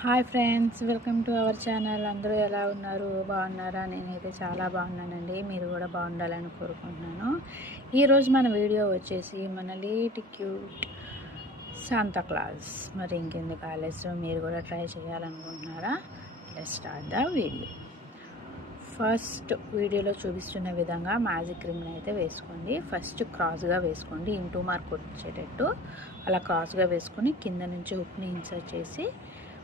Hi friends, welcome to our channel. అందరూ ఎలా ఉన్నారు? బాగున్నారా? నేనైతే చాలా బాగున్నానండి. మీరు కూడా బాగుండాలని కోరుకుంటున్నాను. ఈరోజు మన వీడియో వచ్చేసి మన లేట్ క్యూట్ శాంతా క్లాస్. మరి ఇంకెందుకు ఆలస్యం, మీరు కూడా ట్రై చేయాలనుకుంటున్నారా? Let's start the video. First వీడియోలో చూపిస్తున్న విధంగా మ్యాజిక్ రింగ్ని అయితే వేసుకోండి. ఫస్ట్ క్రాస్గా వేసుకోండి, ఇంటూ మార్క్ వచ్చేటట్టు అలా క్రాస్గా వేసుకొని కింద నుంచి హుక్ని ఇన్సర్ట్ చేసి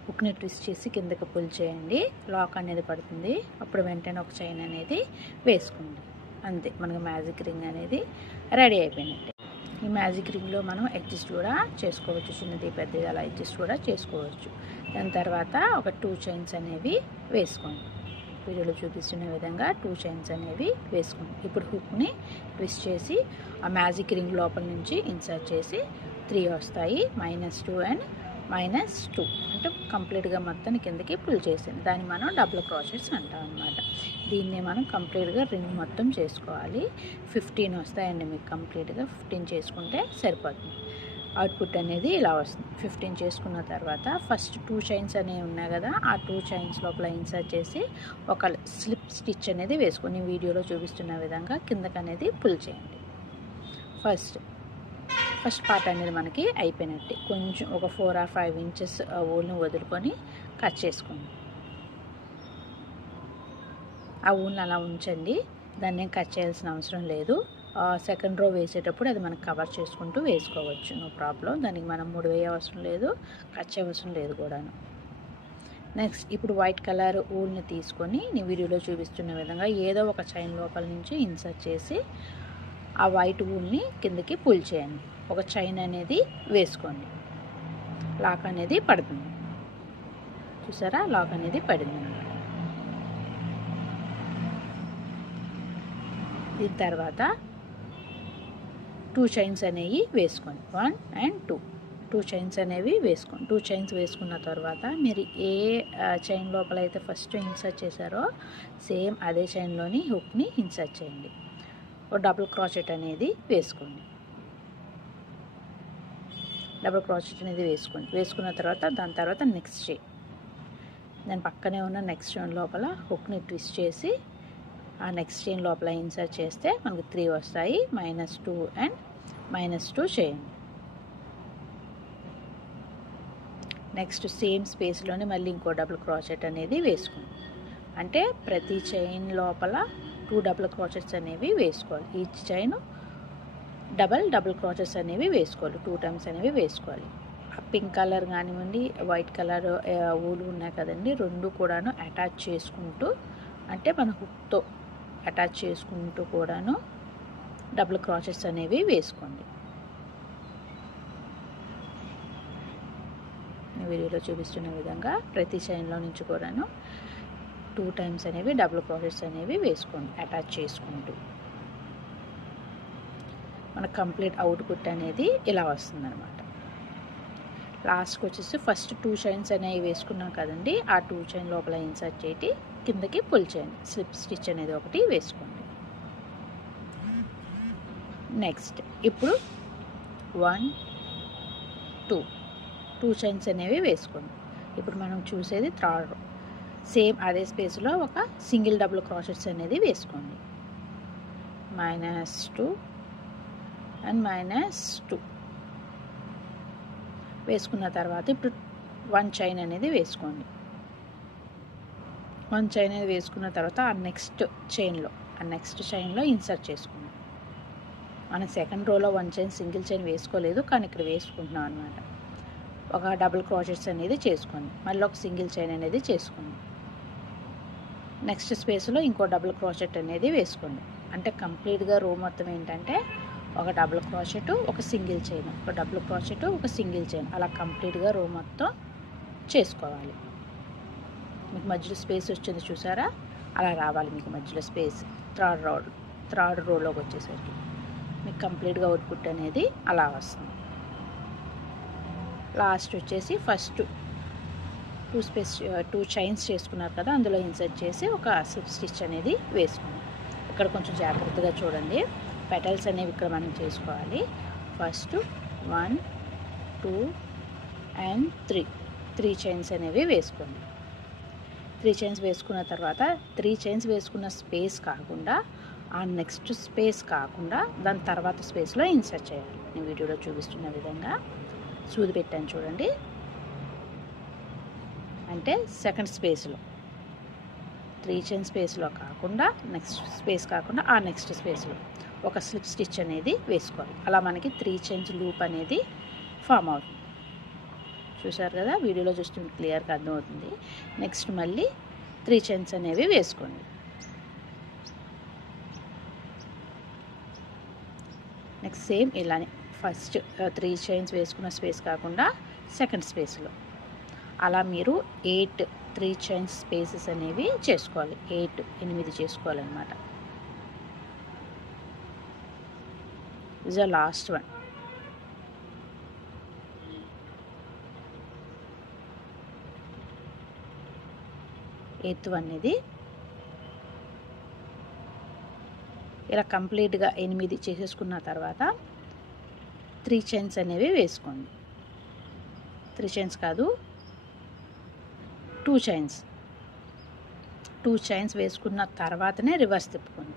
హుక్ని ట్విస్ట్ చేసి కిందకి పుల్ చేయండి. లాక్ అనేది పడుతుంది. అప్పుడు వెంటనే ఒక చైన్ అనేది వేసుకోండి. అంతే, మనకు మ్యాజిక్ రింగ్ అనేది రెడీ అయిపోయినట్టే. ఈ మ్యాజిక్ రింగ్లో మనం అడ్జస్ట్ కూడా చేసుకోవచ్చు, చిన్నది పెద్దది అలా అడ్జస్ట్ కూడా చేసుకోవచ్చు. దాని తర్వాత ఒక 2 చైన్స్ అనేవి వేసుకోండి. వీడియోలో చూపిస్తున్న విధంగా 2 చైన్స్ అనేవి వేసుకోండి. ఇప్పుడు హుక్ని ట్విస్ట్ చేసి ఆ మ్యాజిక్ రింగ్ లోపల నుంచి ఇన్సర్ట్ చేసి 3 వస్తాయి. -2 అండ్ -2 అంటే కంప్లీట్గా మొత్తం కిందకి పుల్ చేసింది. దాన్ని మనం డబుల్ క్రాచెట్స్ అంటాం అన్నమాట. దీన్ని మనం కంప్లీట్గా రింగ్ మొత్తం చేసుకోవాలి. 15 వస్తాయండి మీకు. కంప్లీట్గా 15 చేసుకుంటే సరిపోతుంది. అవుట్పుట్ అనేది ఇలా వస్తుంది. 15 చేసుకున్న తర్వాత ఫస్ట్ 2 చైన్స్ అనేవి ఉన్నాయి కదా, ఆ 2 చైన్స్ లోపల ఇన్సర్ట్ చేసి ఒక స్లిప్ స్టిచ్ అనేది వేసుకొని వీడియోలో చూపిస్తున్న విధంగా కిందకి అనేది పుల్ చేయండి. ఫస్ట్ పార్ట్ అనేది మనకి అయిపోయినట్టే. కొంచెం ఒక 4 or 5 ఇంచెస్ ఊల్ని వదులుకొని కట్ చేసుకోండి. ఆ ఊల్ని అలా ఉంచండి, దాన్ని కట్ చేయాల్సిన అవసరం లేదు. సెకండ్ రో వేసేటప్పుడు అది మనం కవర్ చేసుకుంటూ వేసుకోవచ్చు, నో ప్రాబ్లం. దానికి మనం ముడి వేయ అవసరం లేదు, కట్ చేయవసరం లేదు కూడాను. నెక్స్ట్ ఇప్పుడు వైట్ కలర్ ఊల్ని తీసుకొని నేను వీడియోలో చూపిస్తున్న విధంగా ఏదో ఒక చైన్ లోపల నుంచి ఇన్సర్ట్ చేసి ఆ వైట్ ఊల్ని కిందకి పుల్ చేయండి. ఒక చైన్ అనేది వేసుకోండి. లాక్ అనేది పడుతుంది, చూసారా? లాక్ అనేది పడింది. దీని తర్వాత 2 చైన్స్ అనేవి వేసుకోండి. 1 and 2 చైన్స్ అనేవి వేసుకోండి. 2 చైన్స్ వేసుకున్న తర్వాత మీరు ఏ చైన్ లోపల అయితే ఫస్ట్ ఇన్సర్ట్ చేశారో సేమ్ అదే చైన్లోని హుక్ని ఇన్సర్ట్ చేయండి. ఒక డబుల్ క్రాచెట్ అనేది వేసుకోండి. డబుల్ క్రాచెట్ అనేది వేసుకున్న తర్వాత దాని తర్వాత నెక్స్ట్ చైన్, దాని పక్కనే ఉన్న నెక్స్ట్ చైన్ లోపల హుక్ని ట్విస్ట్ చేసి ఆ నెక్స్ట్ చైన్ లోపల ఇన్సర్ట్ చేస్తే మనకు 3 వస్తాయి. -2 and -2 చేయండి. నెక్స్ట్ సేమ్ స్పేస్లోనే మళ్ళీ ఇంకో డబుల్ క్రాచెట్ అనేది వేసుకోండి. అంటే ప్రతి చైన్ లోపల 2 డబుల్ క్రాచెట్స్ అనేవి వేసుకోవాలి. ఈచ్ చైన్ డబుల్ క్రాచెట్స్ అనేవి వేసుకోవాలి. 2 times అనేవి వేసుకోవాలి. ఆ పింక్ కలర్ కానివ్వండి, వైట్ కలర్ ఊలు ఉన్నాయి కదండి, 2 కూడాను అటాచ్ చేసుకుంటూ, అంటే మన హుక్తో అటాచ్ చేసుకుంటూ కూడాను డబుల్ క్రాచెట్స్ అనేవి వేసుకోండి. వీడియోలో చూపిస్తున్న విధంగా ప్రతి చైన్లో నుంచి కూడాను 2 times అనేవి డబుల్ క్రాచెట్స్ అనేవి వేసుకోండి అటాచ్ చేసుకుంటూ. మన కంప్లీట్ అవుట్పుట్ అనేది ఇలా వస్తుందన్నమాట. లాస్ట్కి వచ్చేసి ఫస్ట్ 2 చైన్స్ అనేవి వేసుకున్నాం కదండి, ఆ 2 చైన్ లోపల ఇన్సర్ట్ చేసి కిందకి పుల్ చేయండి. స్లిప్ స్టిచ్ అనేది ఒకటి వేసుకోండి. నెక్స్ట్ ఇప్పుడు 1 2 చైన్స్ అనేవి వేసుకోండి. ఇప్పుడు మనం చూసేది థర్డ్ రో. సేమ్ అదే స్పేస్లో ఒక సింగిల్ డబుల్ క్రాచెట్స్ అనేది వేసుకోండి. -2 and -2 వేసుకున్న తర్వాత ఇప్పుడు 1 చైన్ అనేది వేసుకోండి. 1 చైన్ అనేది వేసుకున్న తర్వాత ఆ నెక్స్ట్ చైన్లో ఇన్సర్ట్ చేసుకోండి. మనం సెకండ్ రోలో 1 చైన్ సింగిల్ చైన్ వేసుకోలేదు, కానీ ఇక్కడ వేసుకుంటున్నాం అనమాట. ఒక డబుల్ క్రాచెట్స్ అనేది చేసుకోండి. మళ్ళీ ఒక సింగిల్ చైన్ అనేది చేసుకోండి. నెక్స్ట్ స్పేస్లో ఇంకో డబుల్ క్రాచెట్ అనేది వేసుకోండి. అంటే కంప్లీట్గా రో మొత్తం ఏంటంటే ఒక డబుల్ క్రాచెట్, ఒక సింగిల్ చైన్, ఒక డబుల్ క్రాచెట్, ఒక సింగిల్ చైన్, అలా కంప్లీట్గా రో మొత్తం చేసుకోవాలి. మీకు మధ్యలో స్పేస్ వచ్చింది చూసారా? అలా రావాలి మీకు మధ్యలో స్పేస్. థర్డ్ రోలోకి వచ్చేసరికి మీకు కంప్లీట్గా అవుట్పుట్ అనేది అలా వస్తుంది. లాస్ట్ వచ్చేసి ఫస్ట్ 2 చైన్స్ చేసుకున్నారు కదా, అందులో ఇన్సర్ట్ చేసి ఒక స్లిప్ స్టిచ్ అనేది వేసుకోండి. ఇక్కడ కొంచెం జాగ్రత్తగా చూడండి, పెటల్స్ అనేవి ఇక్కడ మనం చేసుకోవాలి. ఫస్ట్ 1 2 and 3 3 చైన్స్ అనేవి వేసుకోండి. 3 చైన్స్ వేసుకున్న తర్వాత 3 చైన్స్ వేసుకున్న స్పేస్ కాకుండా ఆ నెక్స్ట్ స్పేస్ కాకుండా దాని తర్వాత స్పేస్లో ఇన్సర్ట్ చేయాలి. నేను వీడియోలో చూపిస్తున్న విధంగా సూది పెట్టాను చూడండి. అంటే సెకండ్ స్పేస్లో 3 చైన్ స్పేస్లో కాకుండా నెక్స్ట్ స్పేస్ కాకుండా ఆ నెక్స్ట్ స్పేస్లో ఒక స్లిప్ స్టిచ్ అనేది వేసుకోవాలి. అలా మనకి 3 చైన్స్ లూప్ అనేది ఫామ్ అవుతుంది. చూసారు కదా, వీడియోలో చూస్తుంటే క్లియర్గా అర్థమవుతుంది. నెక్స్ట్ మళ్ళీ 3 చైన్స్ అనేవి వేసుకోండి. నెక్స్ట్ సేమ్ ఇలానే ఫస్ట్ 3 చైన్స్ వేసుకున్న స్పేస్ కాకుండా సెకండ్ స్పేస్లో అలా మీరు 3 చైన్స్ స్పేసెస్ అనేవి చేసుకోవాలి. 8 చేసుకోవాలన్నమాట. Is the last one. Eighth one ఇది. ఇలా కంప్లీట్గా 8 చేసేసుకున్న తర్వాత 3 చైన్స్ అనేవి వేసుకోండి. 3 చైన్స్ కాదు, 2 చైన్స్. 2 చైన్స్ వేసుకున్న తర్వాతనే రివర్స్ తిప్పుకోండి.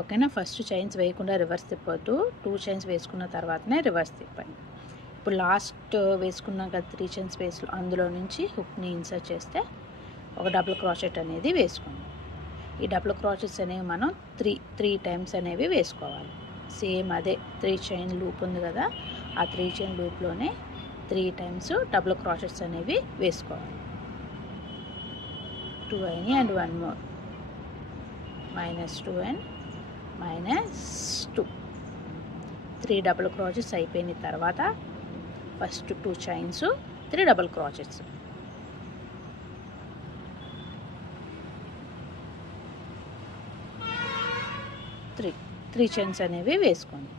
ఓకేనా, ఫస్ట్ చైన్స్ వేయకుండా రివర్స్ తిప్పొద్దు. 2 చైన్స్ వేసుకున్న తర్వాతనే రివర్స్ తిప్పండి. ఇప్పుడు లాస్ట్ వేసుకున్నాం కదా 3 చైన్స్ స్పేస్లో, అందులో నుంచి హుక్ని ఇన్సర్ట్ చేస్తే ఒక డబుల్ క్రాచెట్ అనేది వేసుకోండి. ఈ డబుల్ క్రాచెట్స్ అనేవి మనం 3 టైమ్స్ అనేవి వేసుకోవాలి. సేమ్ అదే 3 చైన్ లూప్ ఉంది కదా, ఆ 3 చైన్ లూప్లోనే 3 టైమ్స్ డబుల్ క్రాచెట్స్ అనేవి వేసుకోవాలి. 2 అయినాయి and 1 more -2 and -2. 3 double crochets అయిపోయిన తర్వాత first 2 chains 3 double crochets. 3 chains అనేవి వేసుకోండి.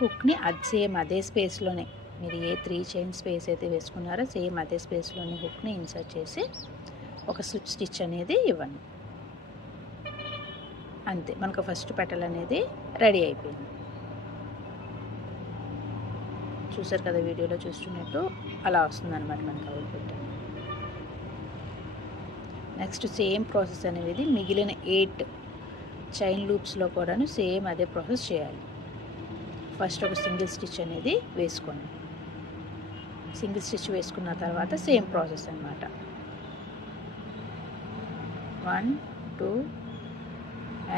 హుక్ని సేమ్ అదే స్పేస్లోనే మీరు ఏ 3 చైన్ స్పేస్ అయితే వేసుకున్నారో సేమ్ అదే స్పేస్లోనే హుక్ని ఇన్సర్ట్ చేసి ఒక స్లిప్ స్టిచ్ అనేది ఇవ్వండి. అంతే, మనకు ఫస్ట్ పెటల్ అనేది రెడీ అయిపోయింది. చూసారు కదా వీడియోలో చూస్తున్నట్టు అలా వస్తుందన్నమాట మనకు అవుట్పుట్. నెక్స్ట్ సేమ్ ప్రాసెస్ అనేది మిగిలిన 8 చైన్ లూప్స్లో కూడాను సేమ్ అదే ప్రాసెస్ చేయాలి. ఫస్ట్ ఒక సింగిల్ స్టిచ్ అనేది వేసుకోండి. సింగిల్ స్టిచ్ వేసుకున్న తర్వాత సేమ్ ప్రాసెస్ అన్నమాట. 1 2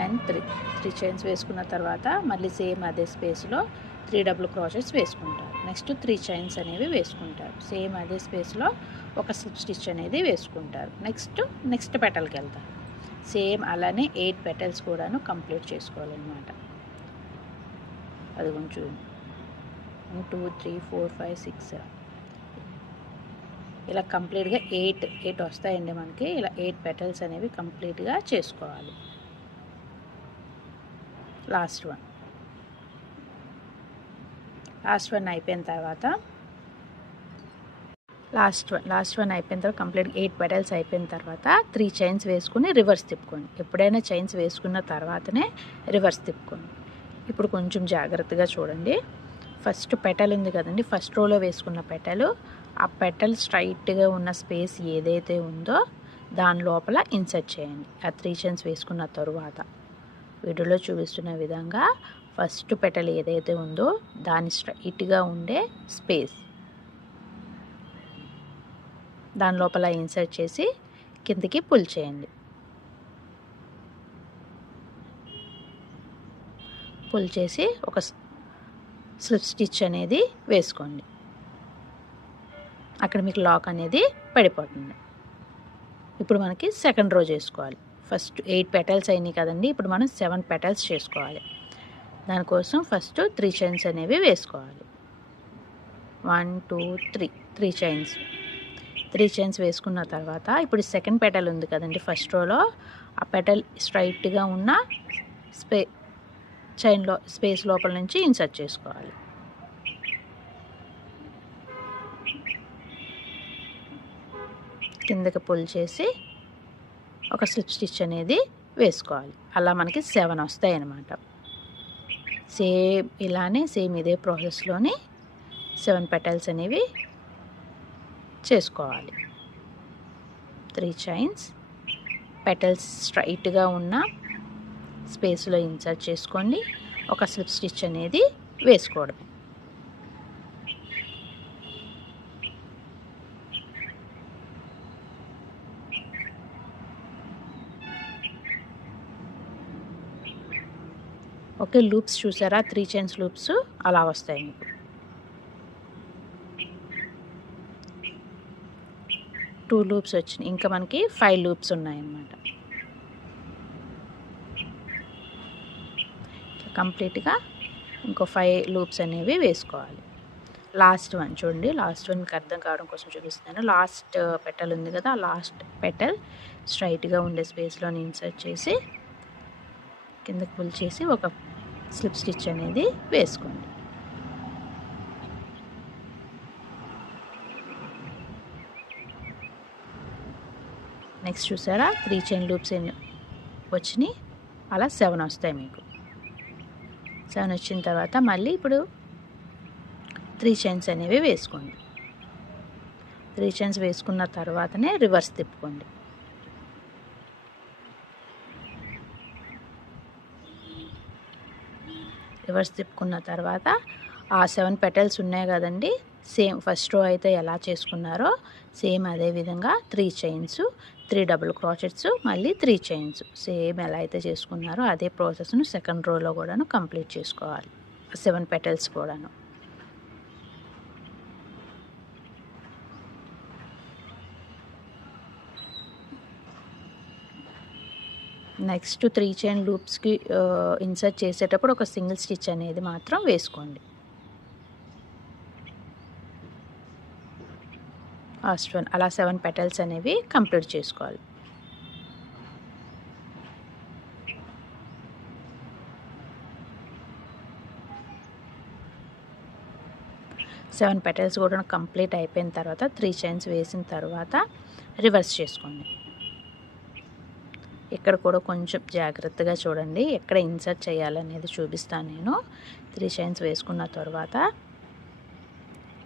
అండ్ 3 చైన్స్ వేసుకున్న తర్వాత మళ్ళీ సేమ్ అదే స్పేస్లో 3 డబుల్ క్రాచెట్స్ వేసుకుంటారు. నెక్స్ట్ 3 చైన్స్ అనేవి వేసుకుంటారు. సేమ్ అదే స్పేస్లో ఒక స్లిప్ స్టిచ్ అనేది వేసుకుంటారు. నెక్స్ట్ పెటల్కి వెళ్తారు. సేమ్ అలానే 8 పెటల్స్ కూడాను కంప్లీట్ చేసుకోవాలన్నమాట. అది కొంచెం 1 2 3 4 5 6 7 ఇలా కంప్లీట్గా 8 వస్తాయండి మనకి. ఇలా 8 పెటల్స్ అనేవి కంప్లీట్గా చేసుకోవాలి. లాస్ట్ వన్ అయిపోయిన తర్వాత కంప్లీట్గా 8 పెటల్స్ అయిపోయిన తర్వాత 3 చైన్స్ వేసుకుని రివర్స్ తిప్పుకోండి. ఎప్పుడైనా చైన్స్ వేసుకున్న తర్వాతనే రివర్స్ తిప్పుకోండి. ఇప్పుడు కొంచెం జాగ్రత్తగా చూడండి. ఫస్ట్ పెటల్ ఉంది కదండి, ఫస్ట్ రోలో వేసుకున్న పెటల్, ఆ పెటల్ స్ట్రైట్గా ఉన్న స్పేస్ ఏదైతే ఉందో దాని లోపల ఇన్సర్ట్ చేయండి. ఆ 3 చైన్స్ వేసుకున్న తరువాత వీడియోలో చూపిస్తున్న విధంగా ఫస్ట్ పెటల్ ఏదైతే ఉందో దాని స్ట్రైట్గా ఉండే స్పేస్ దాని లోపల ఇన్సర్ట్ చేసి కిందకి పుల్ చేయండి. పుల్ చేసి ఒక స్లిప్ స్టిచ్ అనేది వేసుకోండి. అక్కడ మీకు లాక్ అనేది పడిపోతుంది. ఇప్పుడు మనకి సెకండ్ రో చేసుకోవాలి. ఫస్ట్ 8 పెటల్స్ అయినాయి కదండి, ఇప్పుడు మనం 7 పెటల్స్ చేసుకోవాలి. దానికోసం ఫస్ట్ 3 చైన్స్ అనేవి వేసుకోవాలి. 1 2 3 చైన్స్. 3 చైన్స్ వేసుకున్న తర్వాత ఇప్పుడు సెకండ్ పెటల్ ఉంది కదండి ఫస్ట్ రోలో, ఆ పెటల్ స్ట్రైట్గా ఉన్న స్పేస్ లోపల నుంచి ఇన్సర్ట్ చేసుకోవాలి. కిందకి పుల్ చేసి ఒక స్లిప్ స్టిచ్ అనేది వేసుకోవాలి. అలా మనకి 7 వస్తాయి అన్నమాట. సేమ్ ఇలానే ఇదే ప్రాసెస్లోని 7 పెటల్స్ అనేవి చేసుకోవాలి. 3 చైన్స్, పెటల్స్ స్ట్రైట్గా ఉన్న స్పేస్లో ఇన్సర్ట్ చేసుకోండి. ఒక స్లిప్ స్టిచ్ అనేది వేసుకోవడం. ఓకే, లూప్స్ చూసారా? 3 చైన్స్ లూప్స్ అలా వస్తాయి మీకు. టూ లూప్స్ వచ్చినాయి, ఇంకా మనకి 5 లూప్స్ ఉన్నాయన్నమాట. కంప్లీట్గా ఇంకో 5 లూప్స్ అనేవి వేసుకోవాలి. లాస్ట్ వన్ చూడండి, లాస్ట్ వన్ మీకు అర్థం కావడం కోసం చూపిస్తున్నాను. లాస్ట్ పెటల్ ఉంది కదా, లాస్ట్ పెటల్ స్ట్రైట్గా ఉండే స్పేస్లోని ఇన్సర్ట్ చేసి కిందకి పుల్ చేసి ఒక స్లిప్ స్టిచ్ అనేది వేసుకోండి. నెక్స్ట్ చూసారా 3 చైన్ లూప్స్ వచ్చినాయి, అలా 7 వస్తాయి మీకు. 7 వచ్చిన తర్వాత మళ్ళీ ఇప్పుడు 3 చైన్స్ అనేవి వేసుకోండి. 3 చైన్స్ వేసుకున్న తర్వాతనే రివర్స్ తిప్పుకోండి. రివర్స్ తిప్పుకున్న తర్వాత ఆ 7 పెటల్స్ ఉన్నాయి కదండి, సేమ్ ఫస్ట్ రో అయితే ఎలా చేసుకున్నారో సేమ్ అదే విధంగా 3 చైన్స్, 3 డబుల్ క్రోచెట్స్, మళ్ళీ 3 చైన్స్ సేమ్ ఎలా అయితే చేసుకున్నారో అదే ప్రాసెస్ను సెకండ్ రోలో కూడాను కంప్లీట్ చేసుకోవాలి. 7 పెటల్స్ కూడాను. నెక్స్ట్ 3 చైన్ లూప్స్కి ఇన్సర్ట్ చేసేటప్పుడు ఒక సింగిల్ స్టిచ్ అనేది మాత్రం వేసుకోండి. లాస్ట్ వన్ అలా 7 పెటల్స్ అనేవి కంప్లీట్ చేసుకోవాలి. సెవెన్ పెటల్స్ కూడా కంప్లీట్ అయిపోయిన తర్వాత 3 చైన్స్ వేసిన తర్వాత రివర్స్ చేసుకోండి. ఇక్కడ కూడా కొంచెం జాగ్రత్తగా చూడండి, ఎక్కడ ఇన్సర్ట్ చేయాలనేది చూపిస్తాను నేను. 3 చైన్స్ వేసుకున్న తర్వాత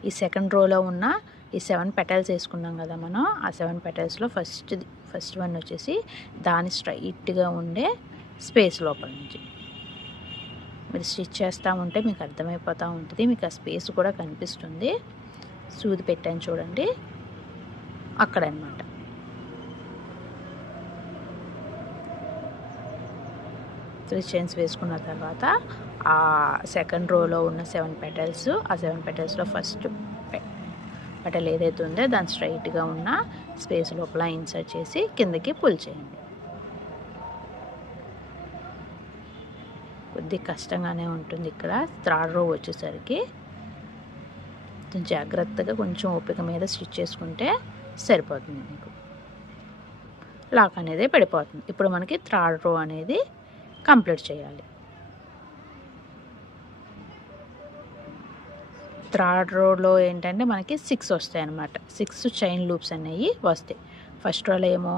ఈ సెకండ్ రోలో ఉన్న ఈ 7 పెటల్స్ వేసుకున్నాం కదా మనం, ఆ 7 పెటల్స్లో ఫస్ట్ వన్ వచ్చేసి దాని స్ట్రైట్గా ఉండే స్పేస్ లోపల నుంచి మీరు స్టిచ్ చేస్తూ ఉంటే మీకు అర్థమైపోతూ ఉంటుంది, మీకు ఆ స్పేస్ కూడా కనిపిస్తుంది. సూది పెట్టాను చూడండి అక్కడ అన్నమాట. త్రీ చైన్స్ వేసుకున్న తర్వాత ఆ సెకండ్ రోలో ఉన్న 7 పెటల్స్, ఆ 7 పెటల్స్లో ఫస్ట్ పెటల్ ఏదైతే ఉందో దాని స్ట్రైట్గా ఉన్న స్పేస్ లోపల ఇన్సర్ట్ చేసి కిందకి పుల్ చేయండి. కొద్దిగా కష్టంగానే ఉంటుంది ఇక్కడ. థర్డ్ రో వచ్చేసరికి జాగ్రత్తగా కొంచెం ఓపిక మీద స్టిచ్ చేసుకుంటే సరిపోతుంది, మీకు లాక్ అనేది పడిపోతుంది. ఇప్పుడు మనకి థర్డ్ రో అనేది కంప్లీట్ చేయాలి. థర్డ్ రోలో ఏంటంటే మనకి 6 వస్తాయి అన్నమాట. 6 చైన్ లూప్స్ అనేవి వస్తాయి. ఫస్ట్ రోలో ఏమో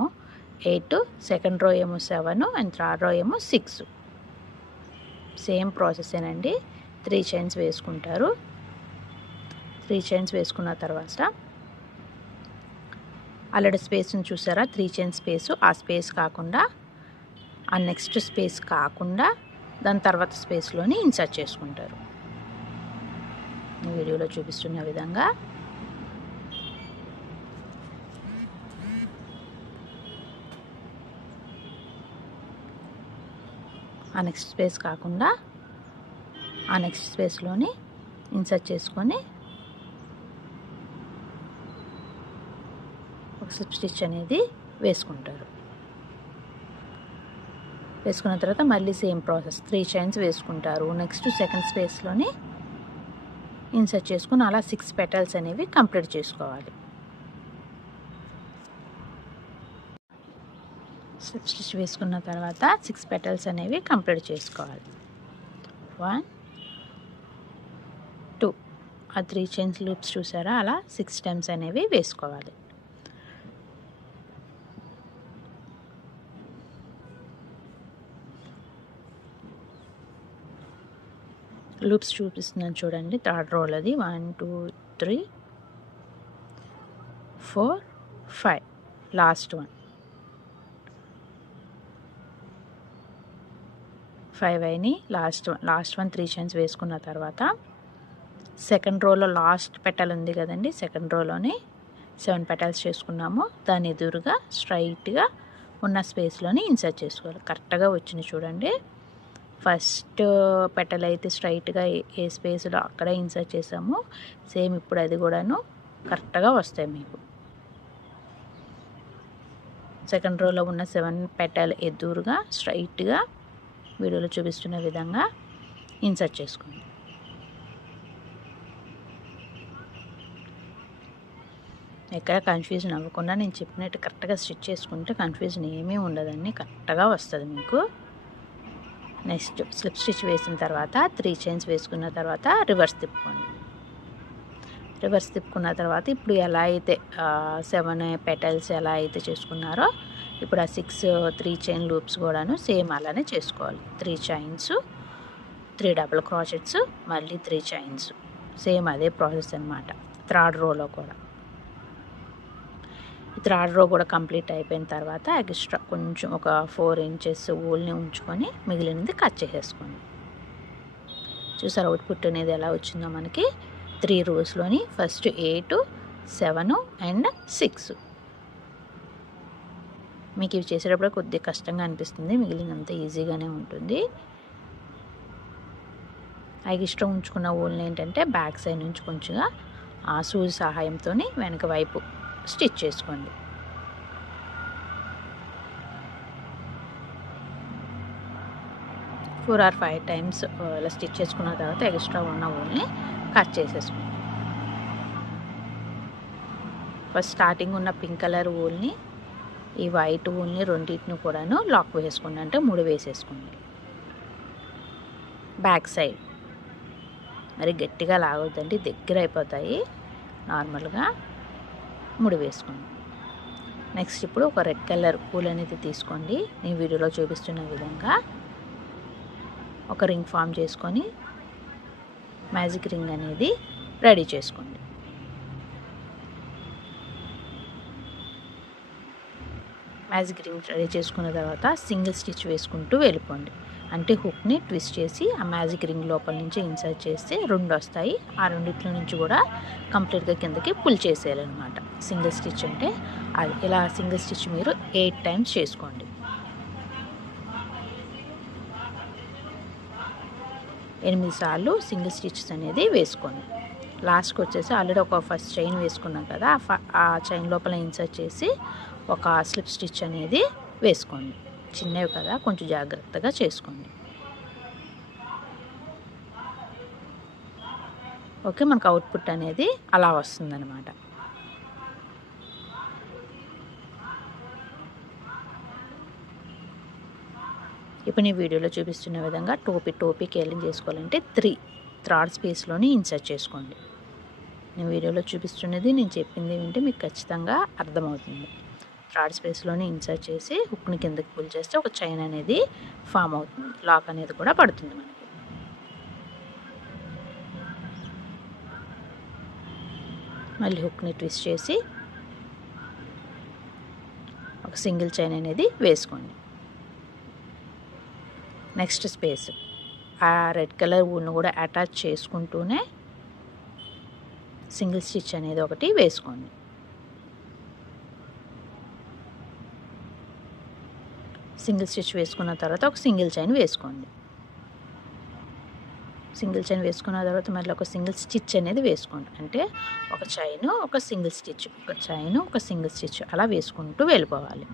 8, సెకండ్ రో ఏమో 7 అండ్ థర్డ్ రో ఏమో 6. సేమ్ ప్రాసెసేనండి. 3 చైన్స్ వేసుకుంటారు. 3 చైన్స్ వేసుకున్న తర్వాత ఆల్రెడీ స్పేస్ని చూసారా, 3 చైన్ స్పేసు, ఆ స్పేస్ కాకుండా ఆ నెక్స్ట్ స్పేస్ కాకుండా దాని తర్వాత స్పేస్లోని ఇన్సర్ట్ చేసుకుంటారు. వీడియోలో చూపిస్తున్న విధంగా ఆ నెక్స్ట్ స్పేస్ కాకుండా ఆ నెక్స్ట్ స్పేస్లోని ఇన్సర్ట్ చేసుకొని ఒక స్లిప్ స్టిచ్ అనేది వేసుకుంటారు. వేసుకున్న తర్వాత మళ్ళీ సేమ్ ప్రాసెస్ 3 చైన్స్ వేసుకుంటారు. నెక్స్ట్ సెకండ్ స్పేస్లోని ఇన్సర్ట్ చేసుకుని అలా 6 పెటల్స్ అనేవి కంప్లీట్ చేసుకోవాలి. స్లిప్ స్టిచ్ వేసుకున్న తర్వాత 6 పెటల్స్ అనేవి కంప్లీట్ చేసుకోవాలి. 1, 2 ఆ 3 చైన్స్ లూప్స్ చూసారా, అలా 6 టైమ్స్ అనేవి వేసుకోవాలి. లూప్స్ చూపిస్తున్నాను చూడండి. థర్డ్ రోల్ అది 1 2 3 4 5 లాస్ట్ వన్ 5 అయినాయి. లాస్ట్ వన్ 3 చైన్స్ వేసుకున్న తర్వాత సెకండ్ రోలో లాస్ట్ పెటల్ ఉంది కదండి, సెకండ్ రోలోని 7 పెటల్స్ చేసుకున్నాము. దాని ఎదురుగా స్ట్రైట్గా ఉన్న స్పేస్లోని ఇన్సర్ట్ చేసుకోవాలి. కరెక్ట్గా వచ్చింది చూడండి. ఫస్ట్ పెటల్ అయితే స్ట్రైట్గా ఏ స్పేస్లో అక్కడే ఇన్సర్ట్ చేసాము. సేమ్ ఇప్పుడు అది కూడాను కరెక్ట్గా వస్తాయి మీకు. సెకండ్ రోలో ఉన్న 7 పెటల్ ఎదురుగా స్ట్రైట్గా వీడియోలో చూపిస్తున్న విధంగా ఇన్సర్ట్ చేసుకోండి. ఎక్కడ కన్ఫ్యూజన్ అవ్వకుండా నేను చెప్పినట్టు కరెక్ట్గా స్టిచ్ చేసుకుంటే కన్ఫ్యూజన్ ఏమీ ఉండదండి, కరెక్ట్గా వస్తుంది మీకు. నెక్స్ట్ స్లిప్ స్టిచ్ వేసిన తర్వాత 3 చైన్స్ వేసుకున్న తర్వాత రివర్స్ తిప్పుకోండి. రివర్స్ తిప్పుకున్న తర్వాత ఇప్పుడు ఎలా అయితే 7 పెటల్స్ ఎలా అయితే చేసుకున్నారో ఇప్పుడు ఆ 3 చైన్ లూప్స్ కూడాను సేమ్ అలానే చేసుకోవాలి. 3 చైన్స్ 3 డబుల్ క్రాచెట్స్ మళ్ళీ 3 చైన్స్ సేమ్ అదే ప్రాసెస్ అనమాట. థర్డ్ రోలో కూడా థర్డ్ రో కూడా కంప్లీట్ అయిపోయిన తర్వాత ఎక్స్ట్రా కొంచెం ఒక 4 ఇంచెస్ ఊల్ని ఉంచుకొని మిగిలినది కట్ చేసేసుకోండి. చూసారు అవుట్పుట్ అనేది ఎలా వచ్చిందో మనకి. 3 రోస్లోని ఫస్ట్ 8 7 అండ్ 6. మీకు ఇవి చేసేటప్పుడు కొద్దిగా కష్టంగా అనిపిస్తుంది, మిగిలినంత ఈజీగానే ఉంటుంది. ఎక్స్ట్రా ఉంచుకున్న ఊల్ని ఏంటంటే బ్యాక్ సైడ్ నుంచి కొంచెంగా సూది సహాయంతో వెనక వైపు స్టిచ్ చేసుకోండి. ఫోర్ ఆర్ 5 టైమ్స్ ఇలా స్టిచ్ చేసుకున్న తర్వాత ఎక్స్ట్రా ఉన్న ఊల్ని కట్ చేసేసుకోండి. ఫస్ట్ స్టార్టింగ్ ఉన్న పింక్ కలర్ ఊల్ని ఈ వైట్ ఊల్ని రెండింటిని కూడాను లాక్ వేసుకోండి, అంటే 3 వేసేసుకోండి. బ్యాక్ సైడ్ మరి గట్టిగా లాగొద్దండి, దగ్గర అయిపోతాయి. నార్మల్గా 3 వేసుకోండి. నెక్స్ట్ ఇప్పుడు ఒక రెడ్ కలర్ పూల్ అనేది తీసుకోండి. నేను వీడియోలో చూపిస్తున్న విధంగా ఒక రింగ్ ఫామ్ చేసుకొని మ్యాజిక్ రింగ్ అనేది రెడీ చేసుకోండి. మ్యాజిక్ రింగ్ రెడీ చేసుకున్న తర్వాత సింగిల్ స్టిచ్ వేసుకుంటూ వెళ్ళిపోండి. అంటే హుక్ని ట్విస్ట్ చేసి ఆ మ్యాజిక్ రింగ్ లోపల నుంచి ఇన్సర్ట్ చేస్తే 2 వస్తాయి. ఆ రెండిట్లో నుంచి కూడా కంప్లీట్గా కిందకి పుల్ చేసేయాలన్నమాట. సింగిల్ స్టిచ్ అంటే అది. ఇలా సింగిల్ స్టిచ్ మీరు 8 టైమ్స్ చేసుకోండి. 8 సార్లు సింగిల్ స్టిచ్స్ అనేది వేసుకోండి. లాస్ట్కి వచ్చేసి ఆల్రెడీ ఒక ఫస్ట్ చైన్ వేసుకున్నాం కదా, ఆ చైన్ లోపల ఇన్సర్ట్ చేసి ఒక స్లిప్ స్టిచ్ అనేది వేసుకోండి. చిన్నవి కదా, కొంచెం జాగ్రత్తగా చేసుకోండి. ఓకే, మనకు అవుట్పుట్ అనేది అలా వస్తుందన్నమాట. ఇప్పుడు నేను వీడియోలో చూపిస్తున్న విధంగా టోపీకి ఎల్లింగ్ చేసుకోవాలంటే 3 థర్డ్ స్పేస్లోని ఇన్సర్ట్ చేసుకోండి. నేను వీడియోలో చూపిస్తున్నది నేను చెప్పింది వింటే మీకు ఖచ్చితంగా అర్థమవుతుంది. థర్డ్ స్పేస్లోని ఇన్సర్ట్ చేసి హుక్ని కిందకి పుల్ చేస్తే ఒక చైన్ అనేది ఫామ్ అవుతుంది, లాక్ అనేది కూడా పడుతుంది మనకి. మళ్ళీ హుక్ని ట్విస్ట్ చేసి ఒక సింగిల్ చైన్ అనేది వేసుకోండి. నెక్స్ట్ స్పేస్ ఆ రెడ్ కలర్ ఊల్ను కూడా అటాచ్ చేసుకుంటూనే సింగిల్ స్టిచ్ అనేది ఒకటి వేసుకోండి. సింగిల్ స్టిచ్ వేసుకున్న తర్వాత ఒక సింగిల్ చైన్ వేసుకోండి. సింగిల్ చైన్ వేసుకున్న తర్వాత మళ్ళీ ఒక సింగిల్ స్టిచ్ అనేది వేసుకోండి. అంటే ఒక చైన్ ఒక సింగిల్ స్టిచ్, ఒక చైన్ ఒక సింగిల్ స్టిచ్ అలా వేసుకుంటూ వెళ్ళిపోవాలి.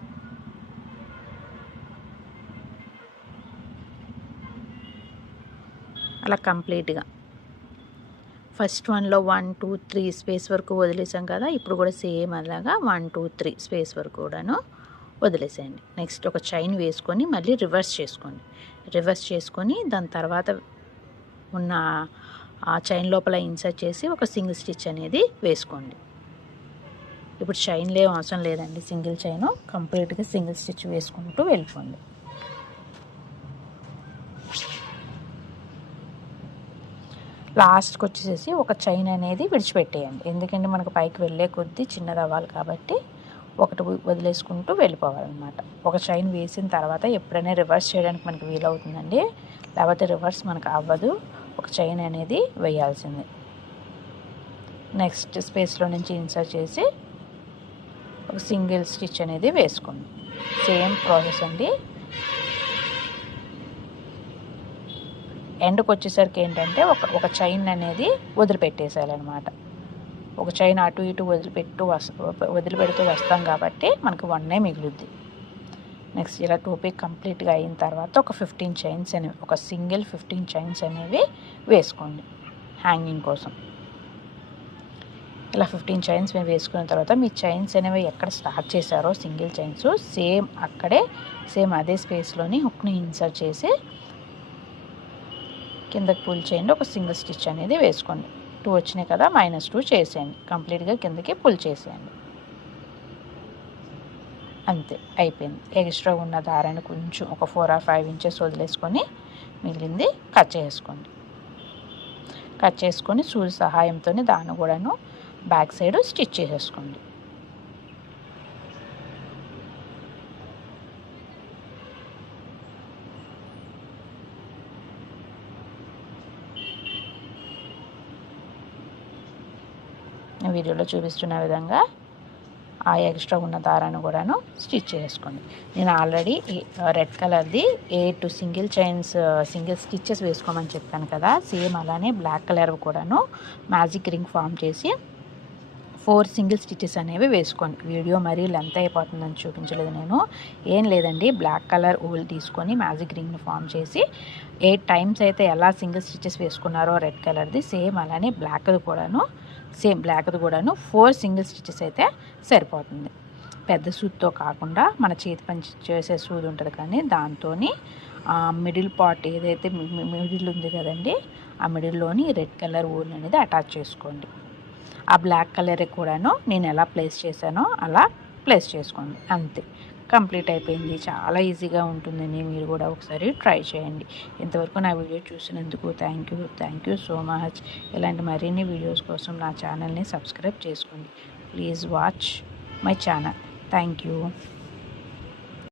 అలా కంప్లీట్గా ఫస్ట్ వన్లో 1 2 3 స్పేస్ వరకు వదిలేసాం కదా, ఇప్పుడు కూడా సేమ్ అలాగా 1 2 3 స్పేస్ వరకు కూడాను వదిలేసేయండి. నెక్స్ట్ ఒక చైన్ వేసుకొని మళ్ళీ రివర్స్ చేసుకోండి. రివర్స్ చేసుకొని దాని తర్వాత ఉన్న ఆ చైన్ లోపల ఇన్సర్ట్ చేసి ఒక సింగిల్ స్టిచ్ అనేది వేసుకోండి. ఇప్పుడు చైన్లు ఏం అవసరం లేదండి, సింగిల్ చైన్ కంప్లీట్గా సింగిల్ స్టిచ్ వేసుకుంటూ వెళ్ళిపోండి. లాస్ట్కి వచ్చేసేసి ఒక చైన్ అనేది విడిచిపెట్టేయండి. ఎందుకంటే మనకు పైకి వెళ్ళే కొద్దీ చిన్నది అవ్వాలి కాబట్టి ఒకటి వదిలేసుకుంటూ వెళ్ళిపోవాలన్నమాట. ఒక చైన్ వేసిన తర్వాత ఎప్పుడైనా రివర్స్ చేయడానికి మనకి వీలవుతుందండి, లేకపోతే రివర్స్ మనకు అవ్వదు. ఒక చైన్ అనేది వేయాల్సిందే. నెక్స్ట్ స్పేస్లో నుంచి ఇన్సర్ట్ చేసి ఒక సింగిల్ స్టిచ్ అనేది వేసుకోండి. సేమ్ ప్రాసెస్ అండి. ఎండ్కి వచ్చేసరికి ఏంటంటే ఒక చైన్ అనేది వదిలిపెట్టేసేయాలన్నమాట. ఒక చైన్ అటు ఇటు వదిలిపెడుతూ వస్తాం కాబట్టి మనకు 1 మిగులుద్ది. నెక్స్ట్ ఇలా టోపీ కంప్లీట్గా అయిన తర్వాత ఒక 15 చైన్స్ అనేవి, ఒక సింగిల్ 15 చైన్స్ అనేవి వేసుకోండి హ్యాంగింగ్ కోసం. ఇలా 15 చైన్స్ మేము వేసుకున్న తర్వాత మీ చైన్స్ అనేవి ఎక్కడ స్టార్ట్ చేశారో సింగిల్ చైన్స్ సేమ్ అక్కడే అదే స్పేస్లోని హుక్ని ఇన్సర్ట్ చేసి కిందకి పుల్ చేయండి. ఒక సింగిల్ స్టిచ్ అనేది వేసుకోండి. 2 వచ్చినాయి కదా, -2 చేసేయండి. కంప్లీట్గా కిందకి పుల్ చేసేయండి. అంతే, అయిపోయింది. ఎక్స్ట్రా ఉన్న దారాన్ని కొంచెం ఒక 4 or 5 ఇంచెస్ వదిలేసుకొని మిగిలింది కట్ చేసుకోండి. కట్ చేసుకొని సూది సహాయంతో దాన్ని కూడాను బ్యాక్ సైడ్ స్టిచ్ చేసేసుకోండి. వీడియోలో చూపిస్తున్న విధంగా ఆ ఎక్స్ట్రా ఉన్న దారాన్ని కూడాను స్టిచ్ చేసుకోండి. నేను ఆల్రెడీ రెడ్ కలర్ది 8 సింగిల్ స్టిచ్చెస్ వేసుకోమని చెప్పాను కదా, సేమ్ అలానే బ్లాక్ కలర్ కూడాను మ్యాజిక్ రింగ్ ఫామ్ చేసి 4 సింగిల్ స్టిచ్చెస్ అనేవి వేసుకోండి. వీడియో మరీ లెంత్ అయిపోతుందని చూపించలేదు నేను. ఏం లేదండి, బ్లాక్ కలర్ ఊల్ తీసుకొని మ్యాజిక్ రింగ్ని ఫామ్ చేసి 8 టైమ్స్ అయితే ఎలా సింగిల్ స్టిచ్చెస్ వేసుకున్నారో రెడ్ కలర్ది సేమ్ అలానే బ్లాక్ది కూడాను 4 సింగిల్ స్టిచ్చెస్ అయితే సరిపోతుంది. పెద్ద సూదితో కాకుండా మన చేతి పని చేసే సూది ఉంటుంది కానీ దాంతో మిడిల్ పార్ట్ ఏదైతే మిడిల్ ఉంది కదండి, ఆ మిడిల్లోని రెడ్ కలర్ ఊల్ అనేది అటాచ్ చేసుకోండి. ఆ బ్లాక్ కలర్ కూడాను నేను ఎలా ప్లేస్ చేశానో అలా ప్లేస్ చేసుకోండి. అంతే, కంప్లీట్ అయిపోయింది. చాలా ఈజీగా ఉంటుందని మీరు కూడా ఒకసారి ట్రై చేయండి. ఇంతవరకు నా వీడియో చూసినందుకు థ్యాంక్ యూ సో మచ్. ఇలాంటి మరిన్ని వీడియోస్ కోసం నా ఛానల్ని సబ్స్క్రైబ్ చేసుకోండి. Please watch my channel. Thank you.